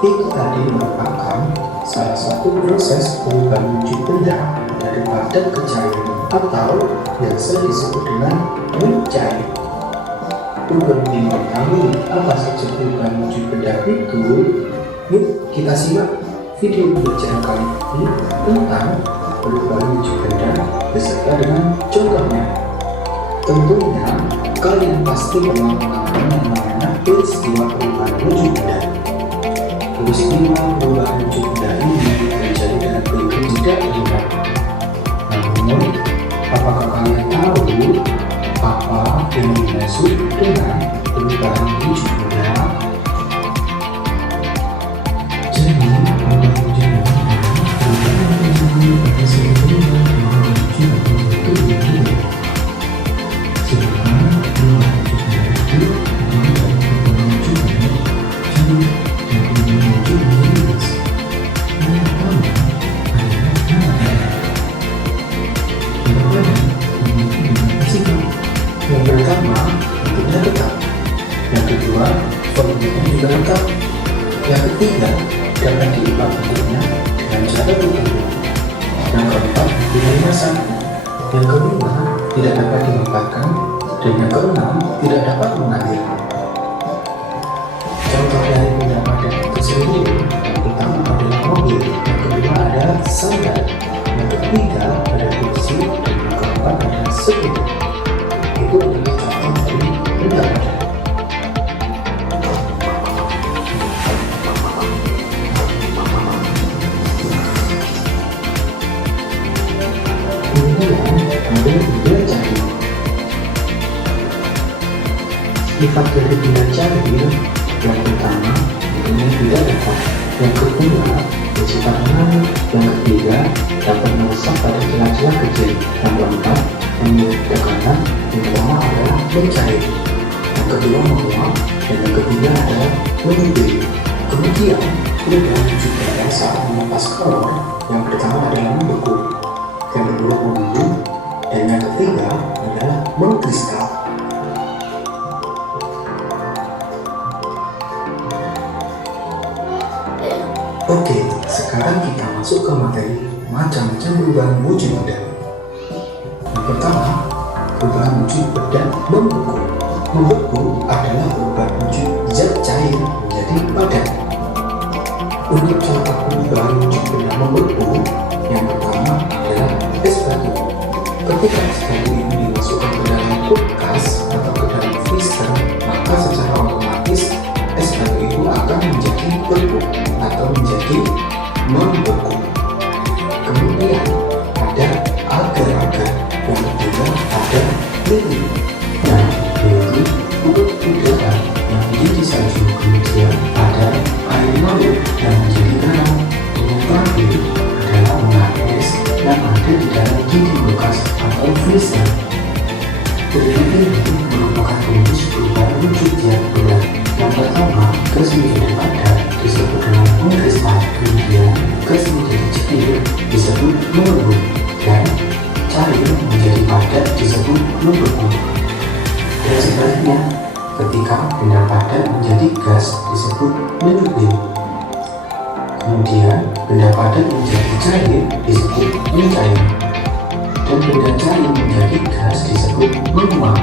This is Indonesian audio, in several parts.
Itu tadi merupakan salah satu proses perubahan wujud benda dari padat ke cair atau biasa disebut dengan mencair. Untuk mengetahui apa saja perubahan wujud benda itu, yuk kita simak video pembelajaran kali ini tentang perubahan wujud benda beserta dengan contohnya. Tentunya kalian pasti pernah mengalami yang namanya peristiwa perubahan wujud benda. Peristiwa perubahan wujud benda ini terjadi dengan periode jeda lama. Namun, apakah kalian tahu apa yang dimaksud dengan perubahan wujud benda? Jadi, perubahan wujud benda adalah perubahan yang terjadi pada suatu benda yang wujud atau bentuk berbeda. Sedangkan perubahan wujud benda itu terdiri dari perubahan wujud benda cair dan perubahan wujud benda gas. Yang pertama adalah perubahan memiliki bentuk fisika. Yang pertama, bentuknya tetap. Yang kedua, formulanya juga lengkap. Yang ketiga, dapat diubah bentuknya dengan cara tertentu. Yang keempat, dengan massa. Yang kelima, tidak dapat dimanfaatkan. Dan yang keenam, tidak dapat mengalir. Contoh dari benda padat itu sendiri, yang pertama adalah mobil, yang kedua adalah sandal, yang ketiga ada kursi, dan yang keempat adalah sepeda. Itu adalah contoh dari benda padat. Kemudian ada benda cair. Sifat dari benda cair yang pertama, bentuknya tidak datar. Yang kedua, bersifat mengalir. Yang ketiga, dapat meresap pada celah-celah kecil. Yang keempat, memiliki tekanan. Yang kelima adalah mencair. Yang kedua menguap, dan yang ketiga adalah menyempil. Kemudian, perubahan wujud benda saat menapas keluar. Yang pertama adalah membeku, yang kedua membumbung, dan yang ketiga adalah mengkristal. Oke, sekarang kita masuk ke materi macam-macam perubahan wujud benda. Yang pertama, perubahan wujud benda membeku. Membeku adalah perubahan wujud zat cair menjadi padat. Untuk contoh perubahan wujud benda membeku, yang pertama adalah es batu. Ketika es batu ini dimasukkan ke dalam kulkas atau ke dalam freezer, maka secara otomatis es batu itu akan menjadi beku atau menjadi membeku. Kemudian ada agar-agar, yang ketiga ada lili. Nah, lili bubuk udara yang menjadi salju. Kemudian ada air laut yang menjadi garam. Dengan terakhir adalah menara es yang ada di dalam dinding kulkas atau freezer. Berikut ini merupakan rumus perubahan wujud zat benda. Yang pertama, gas menjadi padat disebut dengan mengkristal. Kemudian gas menjadi cair disebut mengembung, dan cair menjadi padat disebut membeku. Dan sebaliknya, ketika benda padat menjadi gas disebut menyempil. Kemudian benda padat menjadi cair disebut mencair, dan benda cair menjadi gas disebut menguap.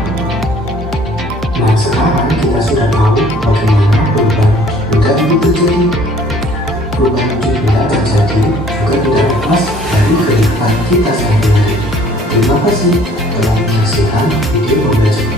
Nah, sekarang kita sudah tahu bagaimana perubahan benda itu terjadi. Perubahan wujud benda terjadi juga tidak lepas dari kehidupan kita sehari-hari. Terima kasih telah menyaksikan video pembelajaran.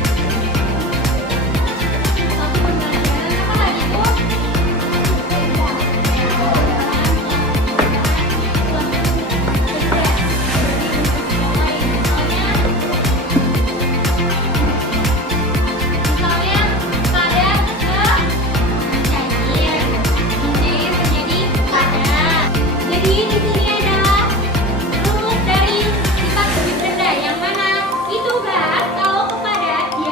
Itu gas kalau kepada dia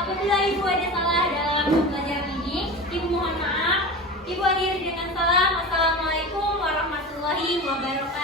Apabila Ibu ada salah dalam pelajaran ini, Ibu mohon maaf. Ibu akhiri dengan salam. Assalamualaikum warahmatullahi wabarakatuh.